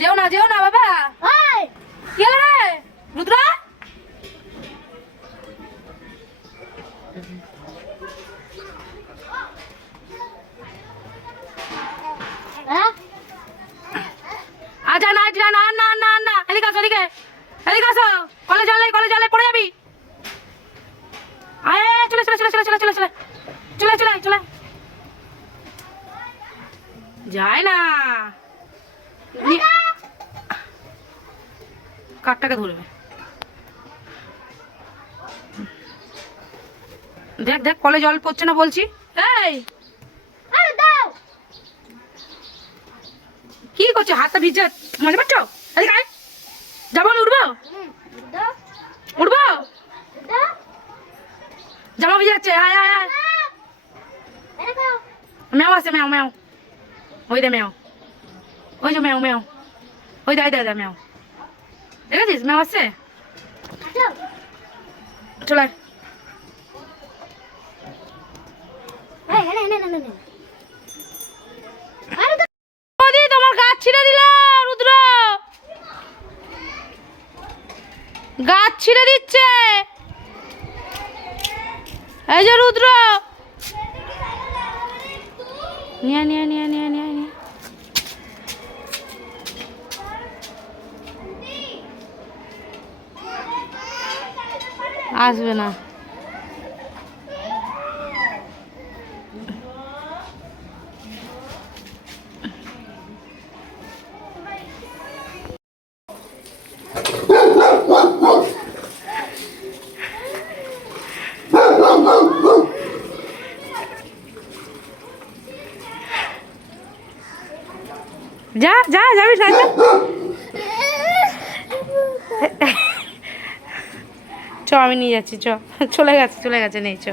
যেও না যেও না বাবা। কি হলো রে? রুদ্র? হ্যাঁ? আচ্ছা না না না না না এদিকে আসো এদিকে। এদিকে আসো। কলেজ জলে কলেজ জলে পড়ে যাবি। যায় না। কাকটাকে ধরবে। দেখ দেখ কলে জল পড়ছে না বলছি? এই! কি করছ? হাতটা ভিজে মজা পাচ্ছ? যাব আমি উঠবো? উঠবো। জামা ভিজে যাচ্ছে। আয় আয় আয়। ম্যাও আছে ম্যাও ম্যাও। ওই দে মেও ওই যে মেও মেও ওই দা দা মেও দেখেছিস মেও আছে চলে তোমার গাছ ছিঁড়ে দিল রুদ্র গাছ ছিঁড়ে দিচ্ছে এই যে রুদ্র নিয়ে নিয়ে নিয়ে নিয়ে নিয়ে আসবে না। যা যা যাবি না চ আমি নিয়ে যাচ্ছি চ চলে গেছে চলে গেছে নেই চ